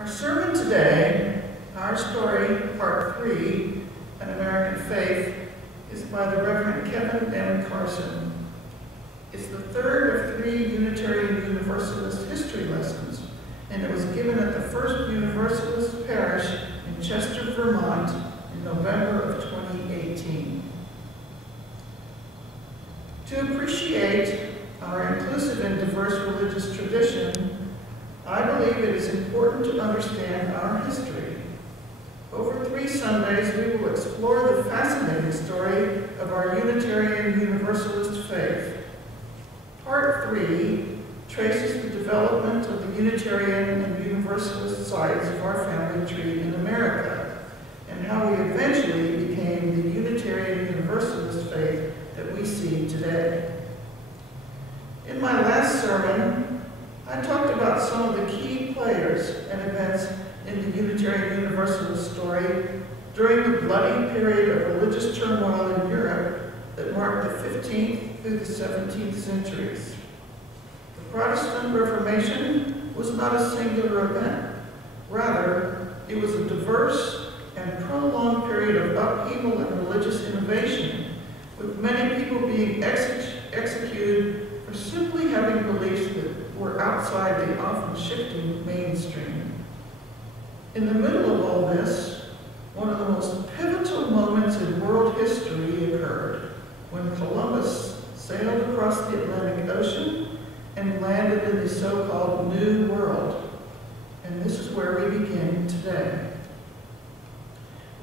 Our sermon today, Our Story, Part 3, An American Faith, is by the Reverend Kevin M. Carson. It's the third of 3 Unitarian Universalist history lessons, and it was given at the First Universalist Parish in Chester, Vermont, in November of 2018. To appreciate our inclusive and diverse religious tradition, I believe it is important to understand our history. Over 3 Sundays, we will explore the fascinating story of our Unitarian Universalist faith. Part 3 traces the development of the Unitarian and Universalist sides of our family tree in America, and how we eventually became the Unitarian Universalist faith that we see today. In my last sermon, I talked about some of the key players and events in the Unitarian Universalist story during the bloody period of religious turmoil in Europe that marked the 15th through the 17th centuries. The Protestant Reformation was not a singular event. Rather, it was a diverse and prolonged period of upheaval and religious innovation, with many people being executed for simply having beliefs that were outside the often shifting mainstream. In the middle of all this, one of the most pivotal moments in world history occurred when Columbus sailed across the Atlantic Ocean and landed in the so-called New World. And this is where we begin today.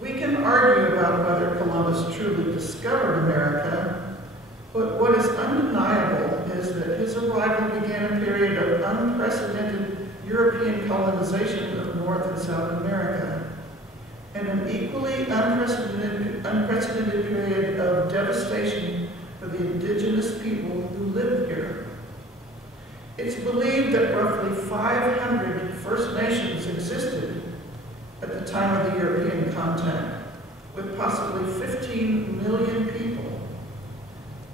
We can argue about whether Columbus truly discovered America, but what is undeniable is that his arrival began a period of unprecedented European colonization of North and South America, and an equally unprecedented period of devastation for the indigenous people who lived here. It's believed that roughly 500 First Nations existed at the time of the European contact, with possibly 15 million people.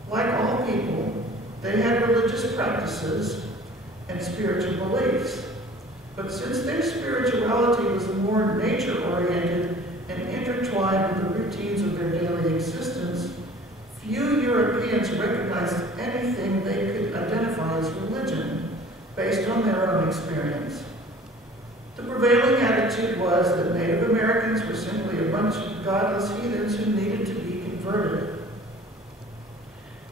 Like all people, they had religious practices and spiritual beliefs. But since their spirituality was more nature-oriented and intertwined with the routines of their daily existence, few Europeans recognized anything they could identify as religion based on their own experience. The prevailing attitude was that Native Americans were simply a bunch of godless heathens who needed to be converted.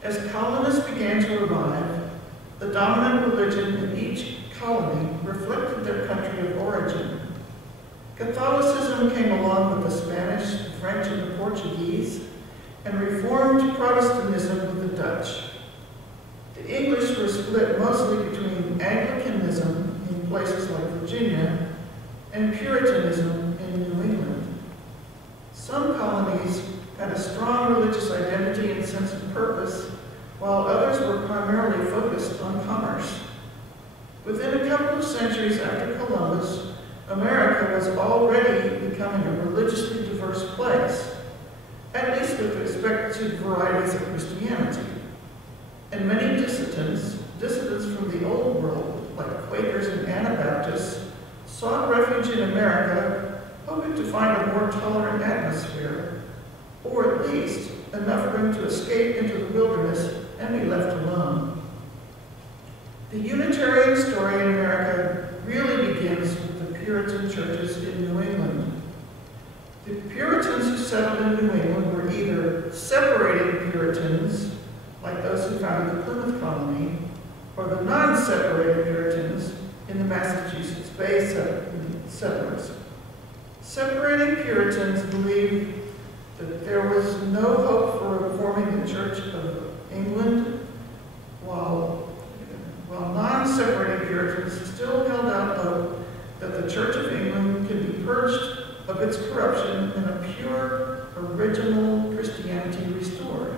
As colonists began to arrive, the dominant religion in each colony reflected their country of origin. Catholicism came along with the Spanish, the French, and the Portuguese, and reformed Protestantism with the Dutch. The English were split mostly between Anglicanism in places like Virginia and Puritanism in New England. Some colonies had a strong religious identity and sense of purpose, while others were primarily focused on commerce. Within a couple of centuries after Columbus, America was already becoming a religiously diverse place, at least with respect to varieties of Christianity. And many dissidents from the old world, like Quakers and Anabaptists, sought refuge in America, hoping to find a more tolerant atmosphere, or at least enough room to escape into the wilderness and be left alone. The Unitarian story in America really begins with the Puritan churches in New England. The Puritans who settled in New England were either separated Puritans, like those who founded the Plymouth colony, or the non-separated Puritans in the Massachusetts Bay settlers. Separating Puritans believed that there was no hope for reforming the Church of England, while non-separated Puritans still held out hope that the Church of England could be purged of its corruption and a pure, original Christianity restored.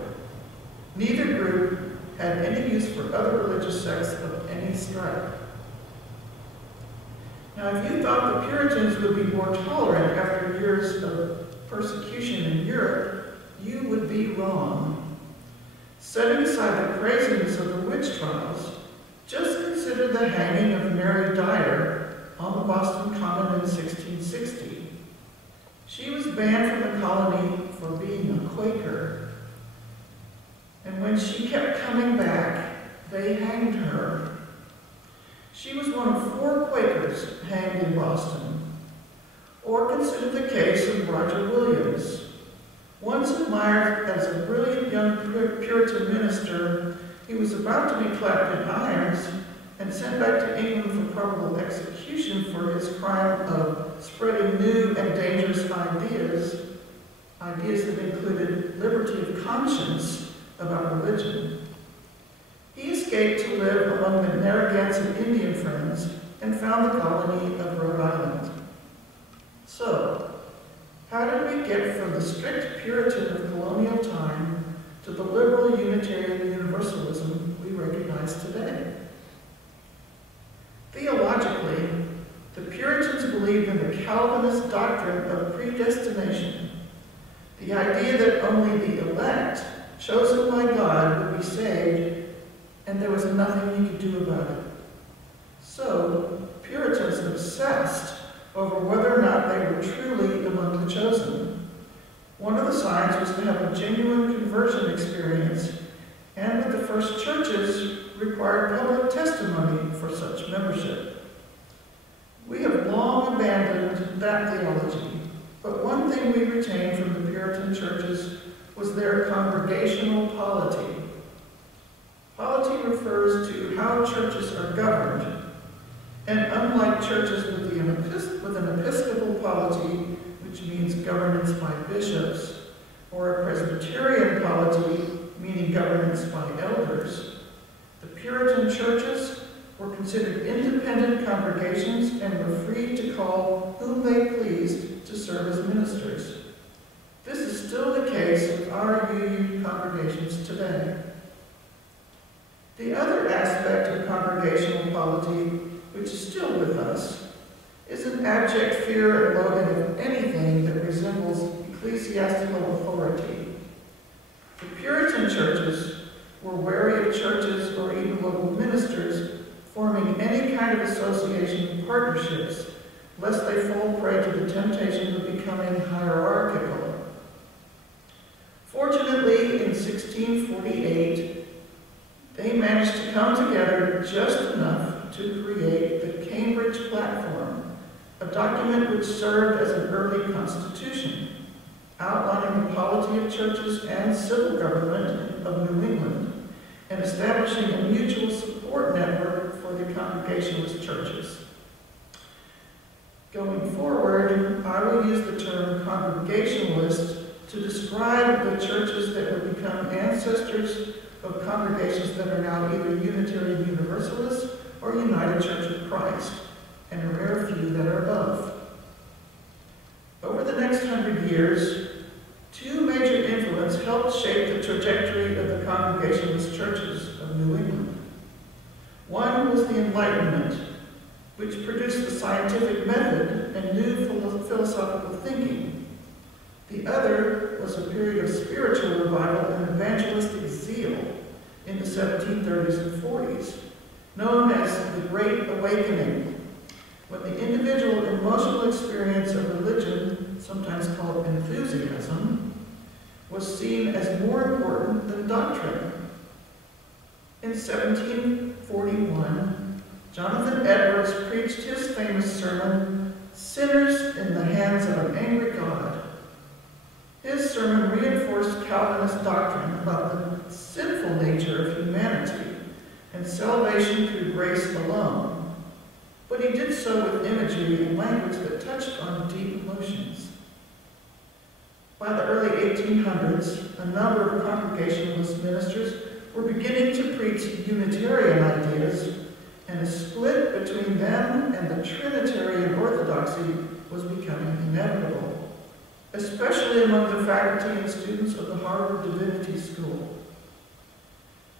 Neither group had any use for other religious sects of any stripe. Now, if you thought the Puritans would be more tolerant after years of persecution in Europe, you would be wrong. Setting aside the craziness of the witch trials, just consider the hanging of Mary Dyer on the Boston Common in 1660. She was banned from the colony for being a Quaker, and when she kept coming back, they hanged her. She was one of 4 Quakers hanged in Boston. Or consider the case of Roger Williams. Once admired as a brilliant young Puritan minister, he was about to be clapped in irons and sent back to England for probable execution for his crime of spreading new and dangerous ideas that included liberty of conscience about religion. He escaped to live among the Narragansett Indian Friends and found the colony of Rhode Island. So, how did we get from the strict Puritan of colonial time to the liberal Unitarian Universalism we recognize today? Theologically, the Puritans believed in the Calvinist doctrine of predestination, the idea that only the elect, chosen by God, would be saved, and there was nothing you could do about it. So, Puritans obsessed over whether or not they were truly among the chosen. One of the signs was to have a genuine conversion experience, and with the first churches required public testimony for such membership. We have long abandoned that theology, but one thing we retained from the Puritan churches was their congregational polity. Polity refers to how churches are governed, and unlike churches with an episcopal polity, which means governance by bishops, or a Presbyterian polity, meaning governance by elders, the Puritan churches were considered independent congregations and were free to call whom they pleased to serve as ministers. This is still the case with our UU congregations today. The other aspect of congregational polity, which is still with us, is an abject fear and loathing of anything that resembles ecclesiastical authority. The Puritan churches were wary of churches or even local ministers forming any kind of association and partnerships, lest they fall prey to the temptation of becoming hierarchical. Fortunately, in 1648, they managed to come together just enough to create the Cambridge Platform, a document which served as an early constitution, outlining the polity of churches and civil government of New England, and establishing a mutual support network for the Congregationalist churches. Going forward, I will use the term Congregationalist to describe the churches that would become ancestors of congregations that are now either Unitarian Universalists or United Church of Christ, and a rare few that are both. Over the next 100 years, 2 major influences helped shape the trajectory of the Congregationalist churches of New England. One was the Enlightenment, which produced the scientific method and new philosophical thinking. The other was a period of spiritual revival and evangelistic zeal in the 1730s and 40s, known as the Great Awakening, when the individual emotional experience of religion, sometimes called enthusiasm, was seen as more important than doctrine. In 1741, Jonathan Edwards preached his famous sermon, "Sinners in the Hands of an Angry God." His sermon reinforced Calvinist doctrine about the sinful nature of humanity and salvation through grace alone, but he did so with imagery and language that touched on deep emotions. By the early 1800s, a number of Congregationalist ministers were beginning to preach Unitarian ideas, and a split between them and the Trinitarian orthodoxy was becoming inevitable, especially among the faculty and students of the Harvard Divinity School.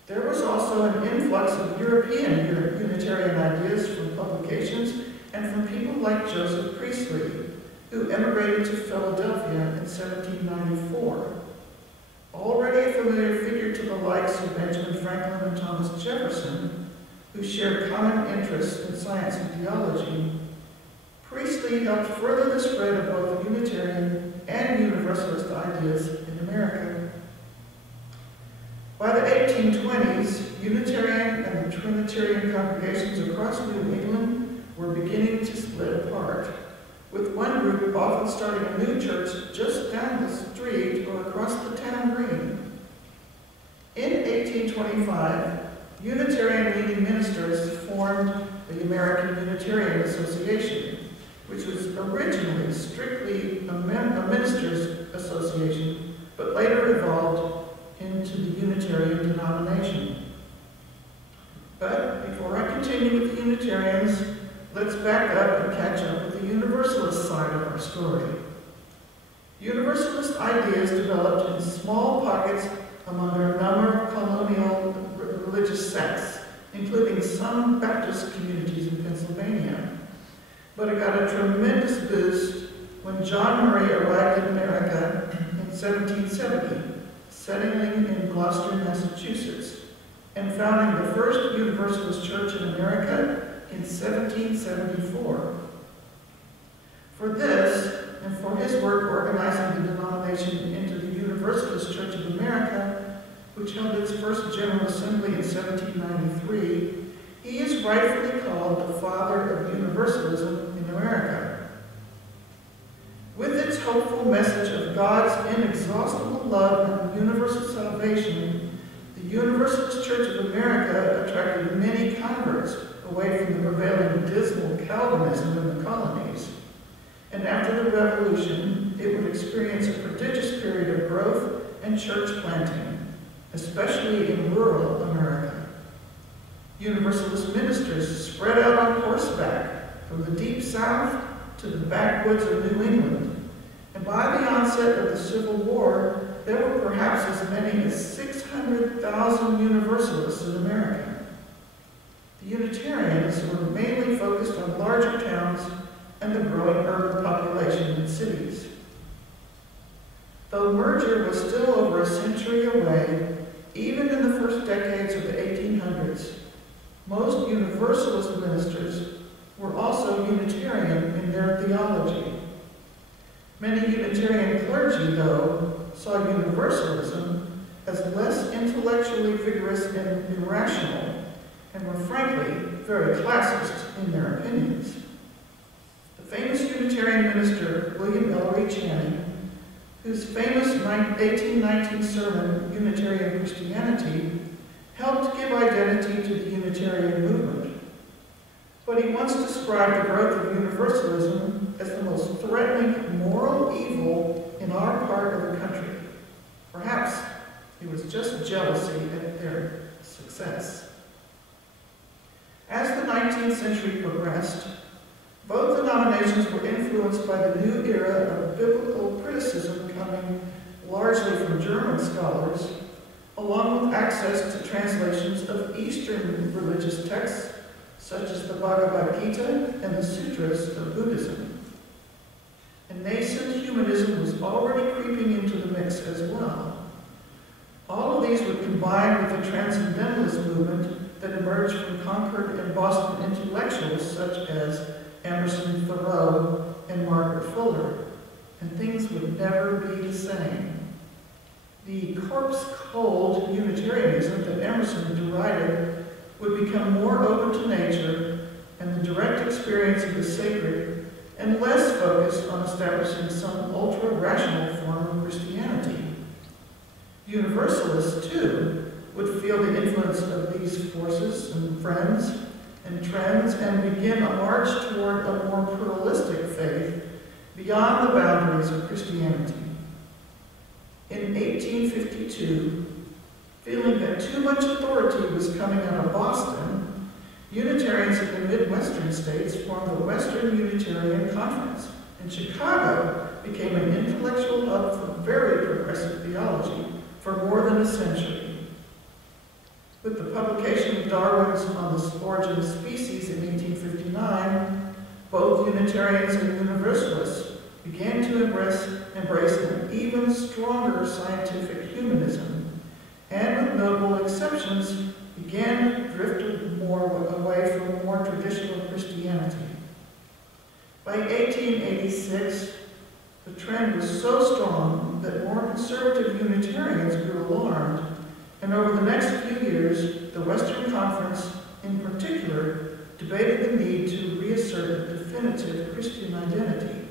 There was also an influx of European Unitarian ideas from publications and from people like Joseph Priestley, who emigrated to Philadelphia in 1794. Already a familiar figure to the likes of Benjamin Franklin and Thomas Jefferson, who shared common interests in science and theology, seriously helped further the spread of both Unitarian and Universalist ideas in America. By the 1820s, Unitarian and Trinitarian congregations across New England were beginning to split apart, with one group often starting a new church just down the street or across the town green. In 1825, Unitarian-leaning ministers formed the American Unitarian Association, which was originally strictly a ministers' association, but later evolved into the Unitarian denomination. But before I continue with the Unitarians, let's back up and catch up with the Universalist side of our story. Universalist ideas developed in small pockets among a number of colonial religious sects, including some Baptist communities in Pennsylvania. But it got a tremendous boost when John Murray arrived in America in 1770, settling in Gloucester, Massachusetts, and founding the first Universalist church in America in 1774. For this, and for his work organizing the denomination into the Universalist Church of America, which held its first General Assembly in 1793, he is rightfully called the father of Universalism in America. With its hopeful message of God's inexhaustible love and universal salvation, the Universalist Church of America attracted many converts away from the prevailing dismal Calvinism in the colonies. And after the Revolution, it would experience a prodigious period of growth and church planting, especially in rural America. Universalist ministers spread out on horseback from the deep South to the backwoods of New England. And by the onset of the Civil War, there were perhaps as many as 600,000 Universalists in America. The Unitarians were mainly focused on larger towns and the growing urban population in cities. Though merger was still over a century away, even in the first decades of the 1800s, most Universalist ministers were also Unitarian in their theology. Many Unitarian clergy, though, saw Universalism as less intellectually vigorous and irrational, and were frankly very classist in their opinions. The famous Unitarian minister, William Ellery Channing, whose famous 1819 sermon, Unitarian Christianity, helped give identity to the Unitarian movement. But he once described the growth of Universalism as the most threatening moral evil in our part of the country. Perhaps it was just jealousy at their success. As the 19th century progressed, both denominations were influenced by the new era of biblical criticism coming largely from German scholars, along with access to translations of Eastern religious texts, such as the Bhagavad Gita and the Sutras of Buddhism. And nascent humanism was already creeping into the mix as well. All of these would combine with the transcendentalist movement that emerged from Concord and Boston intellectuals such as Emerson, Thoreau, and Margaret Fuller, and things would never be the same. The corpse-cold Unitarianism that Emerson derided would become more open to nature and the direct experience of the sacred, and less focused on establishing some ultra-rational form of Christianity. Universalists, too, would feel the influence of these forces and friends and trends and begin a march toward a more pluralistic faith beyond the boundaries of Christianity. In 1852, feeling that too much authority was coming out of Boston, Unitarians in the Midwestern states formed the Western Unitarian Conference, and Chicago became an intellectual hub for very progressive theology for more than a century. With the publication of Darwin's On the Origin of Species in 1859, both Unitarians and Universalists began to embrace an even stronger scientific humanism, and with notable exceptions, began to drift more away from more traditional Christianity. By 1886, the trend was so strong that more conservative Unitarians grew alarmed, and over the next few years, the Western Conference, in particular, debated the need to reassert a definitive Christian identity.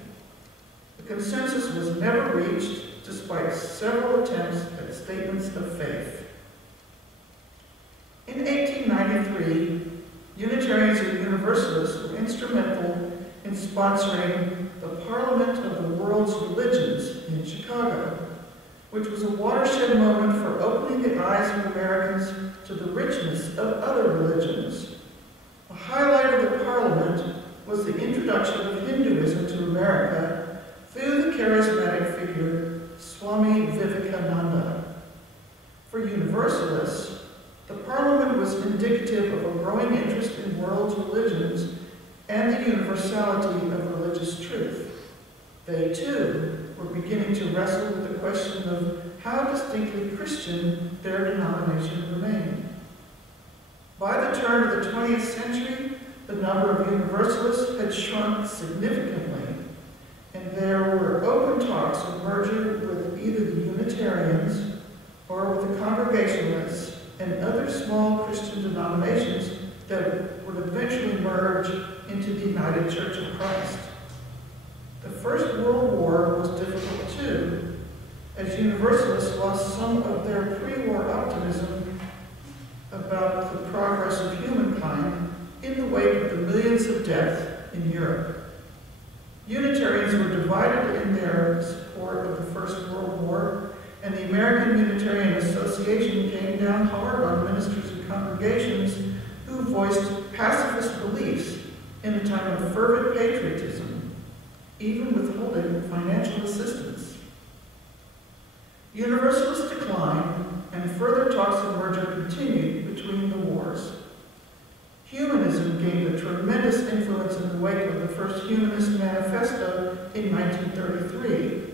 The consensus was never reached, despite several attempts at statements of faith. In 1893, Unitarians and Universalists were instrumental in sponsoring the Parliament of the World's Religions in Chicago, which was a watershed moment for opening the eyes of Americans to the richness of other religions. A highlight of the Parliament was the introduction of Hinduism to America through the charismatic figure Swami Vivekananda. For Universalists, the Parliament was indicative of a growing interest in world religions and the universality of religious truth. They, too, were beginning to wrestle with the question of how distinctly Christian their denomination remained. By the turn of the 20th century, the number of Universalists had shrunk significantly, and there were open talks of merger with either the Unitarians or with the Congregationalists and other small Christian denominations that would eventually merge into the United Church of Christ. The First World War was difficult too, as Universalists lost some of their pre-war optimism about the progress of humankind in the wake of the millions of deaths in Europe. Unitarians were divided in their support of the First World War, and the American Unitarian Association came down hard on ministers and congregations who voiced pacifist beliefs in a time of fervent patriotism, even withholding financial assistance. Universalists declined, and further talks of merger continued between the wars. Humanism gained a tremendous influence in the wake of the first Humanist Manifesto in 1933.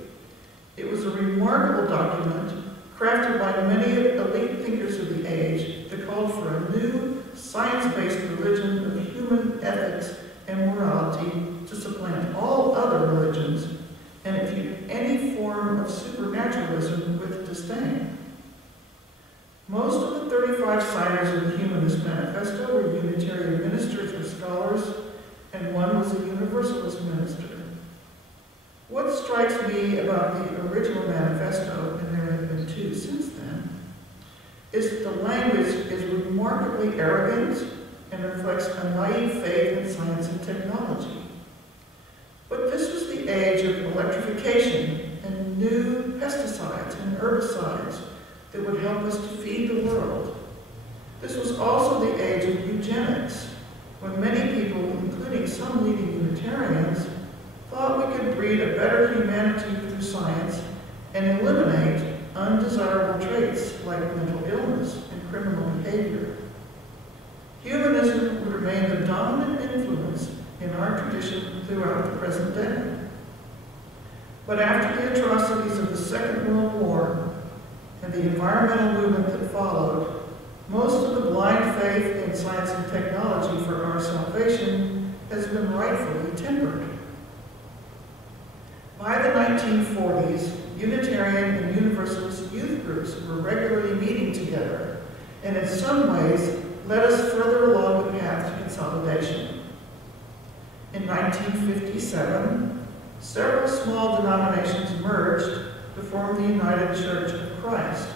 It was a remarkable document crafted by many elite thinkers of the age that called for a new science-based religion of human ethics and morality to supplant all other religions, and it viewed any form of supernaturalism with disdain. Most of the 35 signers of the Humanist Manifesto were Unitarian ministers or scholars, and one was a Universalist minister. What strikes me about the original manifesto, and there have been two since then, is that the language is remarkably arrogant and reflects a naive faith in science and technology. But this was the age of electrification and new pesticides and herbicides that would help us to feed the world. This was also the age of eugenics, when many people, including some leading Unitarians, thought we could breed a better humanity through science and eliminate undesirable traits like mental illness and criminal behavior. Humanism would remain the dominant influence in our tradition throughout the present day. But after the atrocities of the Second World War and the environmental movement that followed, most of the blind faith in science and technology for our salvation has been rightfully tempered. By the 1940s, Unitarian and Universalist youth groups were regularly meeting together, and in some ways led us further along the path to consolidation. In 1957, several small denominations merged to form the United Church of Christ,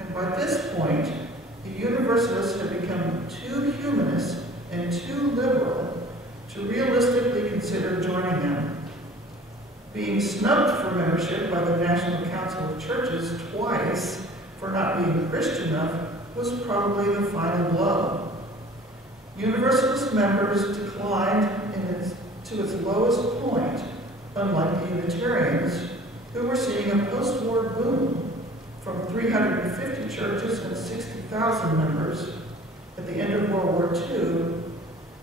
and by this point, the Universalists had become too humanist and too liberal to realistically consider joining them. Being snubbed for membership by the National Council of Churches twice for not being Christian enough was probably the final blow. Universalist members declined to its lowest point, unlike the Unitarians, who were seeing a post-war boom from 350 churches and 60,000 members at the end of World War II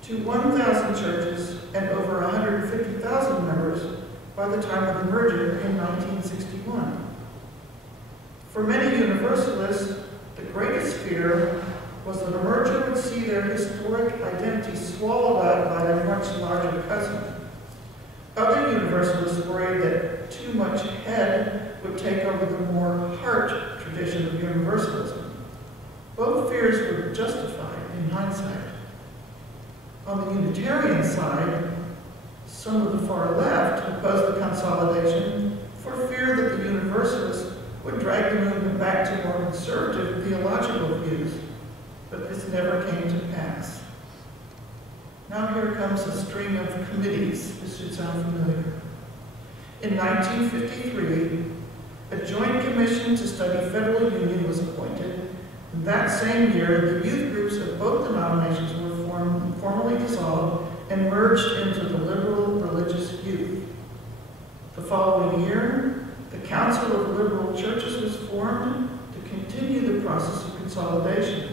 to 1,000 churches and over 150,000 members by the time of the merger in 1961. For many Universalists, the greatest fear was that a merger would see their historic identity swallowed up by their much larger cousin. Universalists worried that too much head would take over the more heart tradition of Universalism. Both fears were justified in hindsight. On the Unitarian side, some of the far left opposed the consolidation for fear that the Universalists would drag the movement back to more conservative theological views, but this never came to pass. Now here comes a string of committees. This should sound familiar. In 1953, a joint commission to study federal union was appointed. And that same year, the youth groups of both denominations were formally dissolved and merged into the liberal religious youth. The following year, the Council of Liberal Churches was formed to continue the process of consolidation.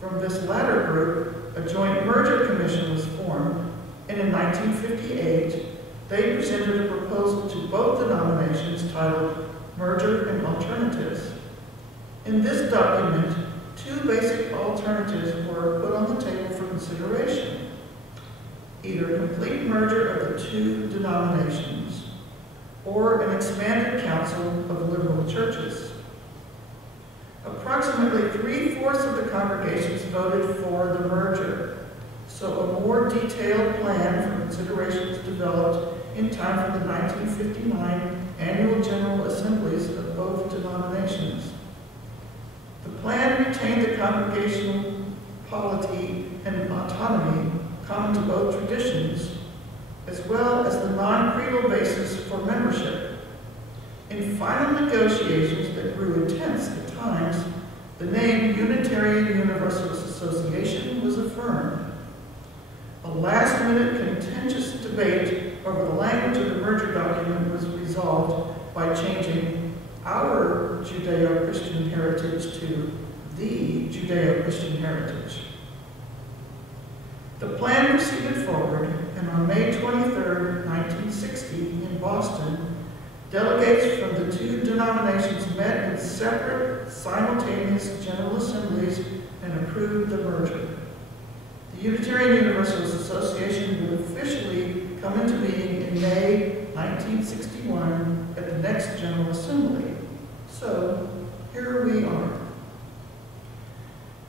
From this latter group, a joint merger commission was formed, and in 1958, they presented a proposal to both denominations titled Merger and Alternatives. In this document, two basic alternatives were put on the table for consideration: either complete merger of the two denominations or an expanded council of liberal churches. Approximately 3/4 of the congregations voted for the merger, so a more detailed plan for consideration was developed in time for the 1959 annual General Assemblies of both denominations. The plan retained the congregational polity and autonomy common to both traditions, as well as the non-creedal basis for membership. In final negotiations that grew intense at times, the name Unitarian Universalist Association was affirmed. A last-minute contentious debate over the language of the merger document was resolved by changing our Judeo-Christian heritage to the Judeo-Christian heritage. The plan proceeded forward, and on May 23, 1960, in Boston, delegates from the two denominations met in separate, simultaneous General Assemblies and approved the merger. The Unitarian Universalist Association would officially come into being in May 1961 at the next General Assembly. So, here we are.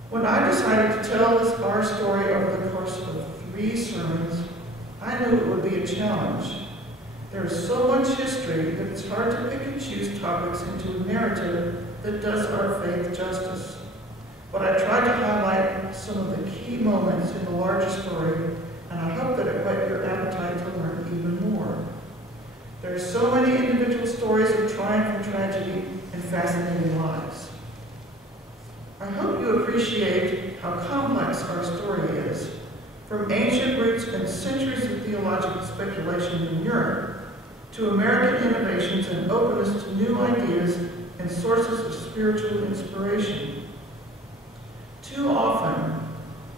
When I decided to tell our story over the course of 3 sermons, I knew it would be a challenge. There is so much history that it's hard to pick and choose topics into a narrative that does our faith justice. But I tried to highlight some of the key moments in the larger story, and I hope that it whet your appetite to learn even more. There are so many individual stories of triumph and tragedy and fascinating lives. I hope you appreciate how complex our story is, from ancient roots and centuries of theological speculation in Europe, to American innovations and openness to new ideas and sources of spiritual inspiration. Too often,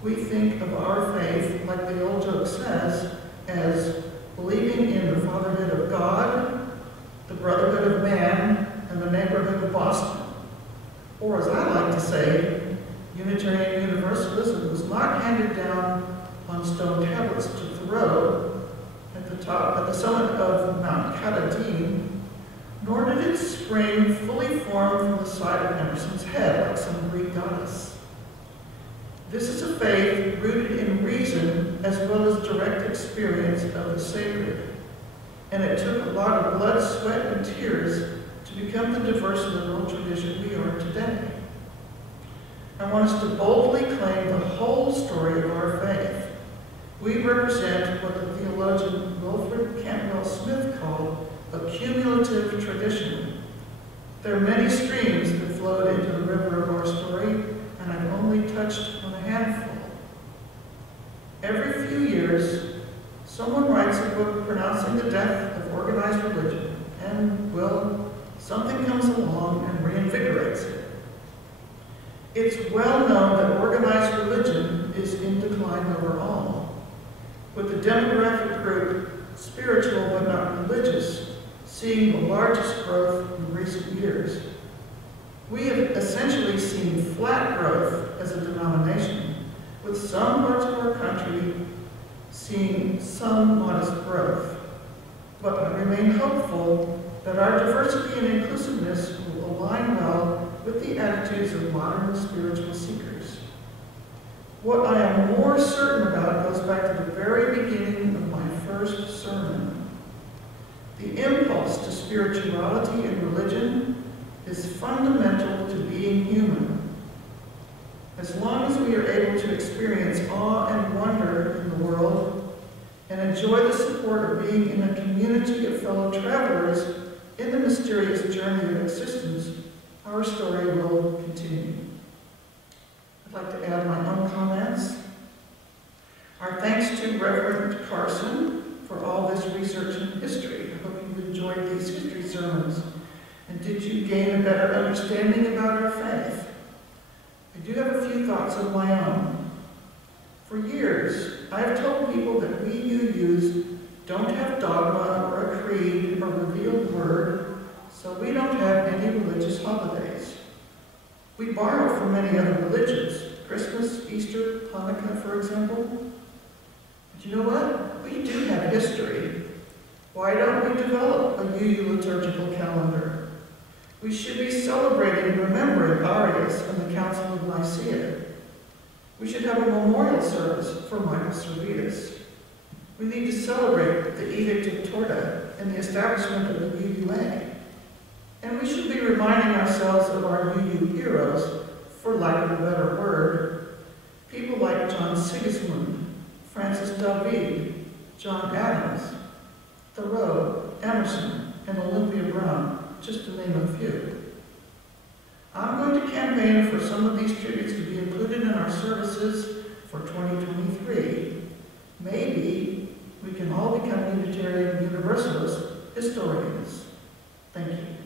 we think of our faith, like the old joke says, as believing in the fatherhood of God, the brotherhood of man, and the neighborhood of Boston. Or as I like to say, Unitarian Universalism was not handed down on stone tablets to Thoreau at the summit of Mount Katahdin, nor did it spring fully formed from the side of Emerson's head like some Greek goddess. This is a faith rooted in reason as well as direct experience of the sacred, and it took a lot of blood, sweat, and tears to become the diverse liberal tradition we are today. I want us to boldly claim the whole story of our faith. We represent what the theologian Wilfred Cantwell Smith called a cumulative tradition. There are many streams that flowed into the river of our story, and I've only touched on a handful. Every few years, someone writes a book pronouncing the death of organized religion, and, well, something comes along and reinvigorates it. It's well known that organized religion is in decline overall, with the demographic group, spiritual but not religious, seeing the largest growth in recent years. We have essentially seen flat growth as a denomination, with some parts of our country seeing some modest growth. but I remain hopeful that our diversity and inclusiveness will align well with the attitudes of modern spiritual seekers. What I am more certain about goes back to the very beginning of my first sermon. The impulse to spirituality and religion is fundamental to being human. As long as we are able to experience awe and wonder in the world and enjoy the support of being in a community of fellow travelers in the mysterious journey of existence, our story will continue. I'd like to add my own comments. Our thanks to Reverend Carson for all this research in history. I hope you've enjoyed these history sermons. And did you gain a better understanding about our faith? I do have a few thoughts of my own. For years, I have told people that we UUs don't have dogma or a creed or revealed word, so we don't have any religious holidays. We borrow from many other religions, Christmas, Easter, Hanukkah, for example. But you know what? We do have history. Why don't we develop a UU liturgical calendar? We should be celebrating and remembering Arius and the Council of Nicaea. We should have a memorial service for Michael Servetus. We need to celebrate the Edict of Torda and the establishment of the UUA. And we should be reminding ourselves of our UU heroes, for lack of a better word, people like John Sigismund, Francis David, John Adams, Thoreau, Emerson, and Olympia Brown, just to name a few. I'm going to campaign for some of these tributes to be included in our services for 2023. Maybe we can all become Unitarian Universalist historians. Thank you.